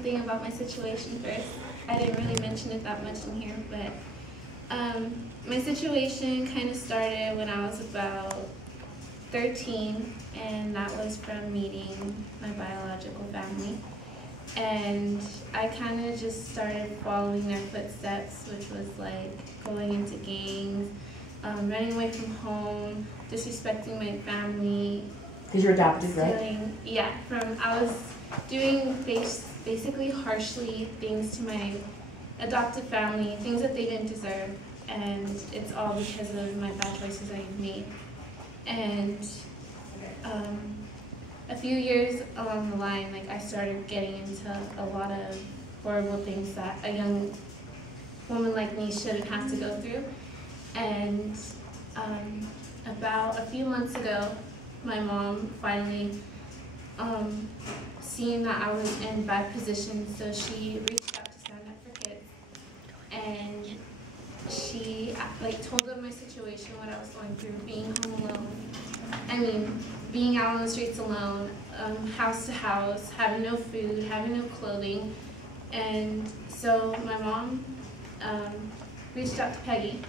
something about my situation first. I didn't really mention it that much in here, but my situation kind of started when I was about 13, and that was from meeting my biological family. And I kind of just started following their footsteps, which was like going into gangs, running away from home, disrespecting my family. Because you're adopted, right? Stealing, yeah, I was doing basically harshly things to my adopted family, things that they didn't deserve, and it's all because of my bad choices I made. And a few years along the line, like, I started getting into a lot of horrible things that a young woman like me shouldn't have to go through. And about a few months ago, my mom finally seen that I was in bad position, so she reached out to Stand Up for Kids, and she told them my situation, what I was going through, being home alone. I mean, being out on the streets alone, house to house, having no food, having no clothing. And so my mom reached out to Peggy,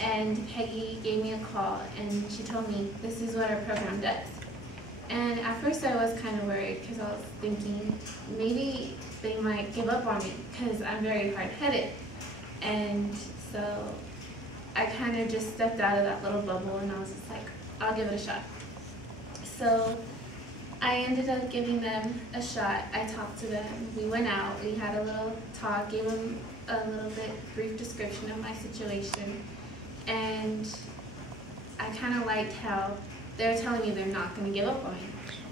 and Peggy gave me a call, and she told me, this is what our program does. And at first I was kind of worried, because I was thinking maybe they might give up on me, because I'm very hard-headed. And so I kind of just stepped out of that little bubble, and I was just like, I'll give it a shot. So I ended up giving them a shot. I talked to them. We went out. We had a little talk, gave them a little bit brief description of my situation. And I kind of liked how they're telling me they're not going to give up on me.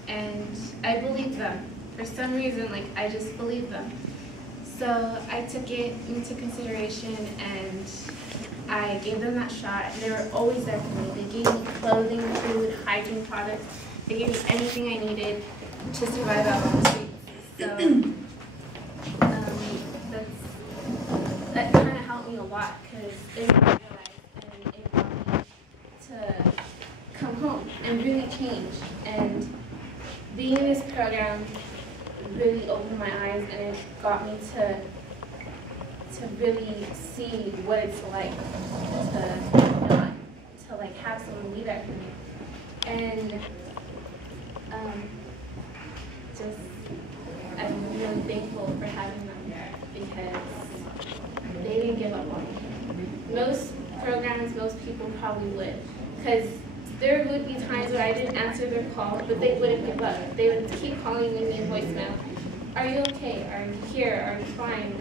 And I believed them. For some reason, I just believed them. So I took it into consideration, and I gave them that shot. They were always there for me. They gave me clothing, food, hygiene products. They gave me anything I needed to survive out on the streets. So that kind of helped me a lot, because it made me realize, and it brought me to come home and really change. And being in this program really opened my eyes, and it got me to really see what it's like to have someone be there for me. And I'm really thankful for having them there, because they didn't give up on me. Most programs, most people probably would, because there would be times where I didn't answer their call, but they wouldn't give up. They would keep calling me in voicemail. Are you okay? Are you here? Are you fine?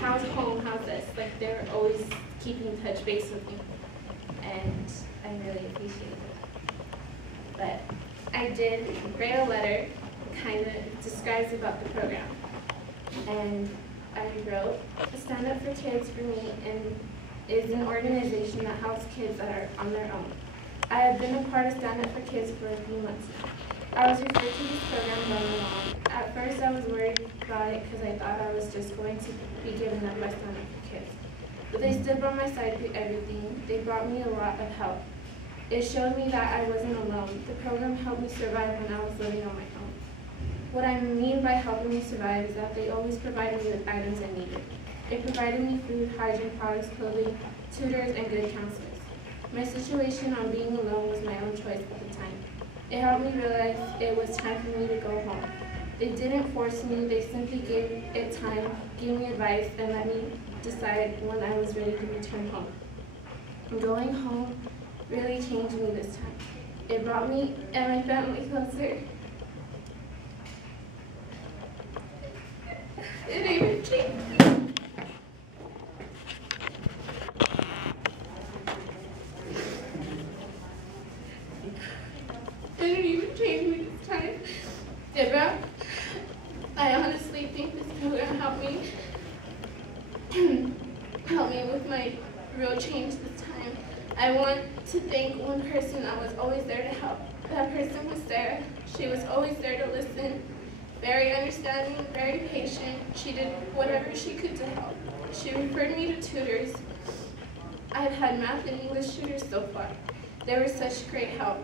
How's home? How's this? They're always keeping in touch base with me, and I really appreciate it. But I did write a letter, kind of describes about the program, and I wrote, Stand Up for Kids for me and is an organization that helps kids that are on their own. I have been a part of Stand Up for Kids for a few months now. I was referred to this program by my mom. At first I was worried about it, because I thought I was just going to be given up by Stand Up for Kids. But they stood by my side through everything. They brought me a lot of help. It showed me that I wasn't alone. The program helped me survive when I was living on my own. What I mean by helping me survive is that they always provided me with items I needed. They provided me food, hygiene products, clothing, tutors, and good counselors. My situation on being alone was my own choice at the time. It helped me realize it was time for me to go home. They didn't force me, they simply gave it time, gave me advice, and let me decide when I was ready to return home. Going home really changed me this time. It brought me and my family closer. It even changed me. It didn't even change me this time. Deborah, I honestly think this program helped me with my real change this time. I want to thank one person that was always there to help. That person was Sarah. She was always there to listen, very understanding, very patient. She did whatever she could to help. She referred me to tutors. I've had math and English tutors so far. They were such great help.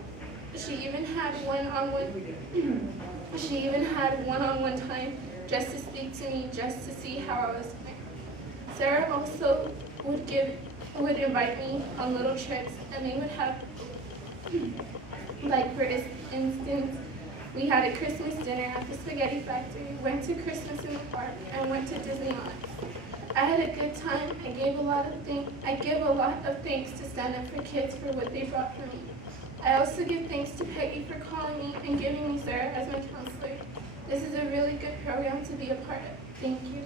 She even had one-on-one time just to speak to me, just to see how I was doing. Sarah also would invite me on little trips, and we would have, like for instance, we had a Christmas dinner at the spaghetti factory, went to Christmas in the park, and went to Disney on Ice. I had a good time. I give a lot of thanks to Stand Up for Kids for what they brought for me. I also give thanks to Peggy for calling me and giving me Sarah as my counselor. This is a really good program to be a part of. Thank you.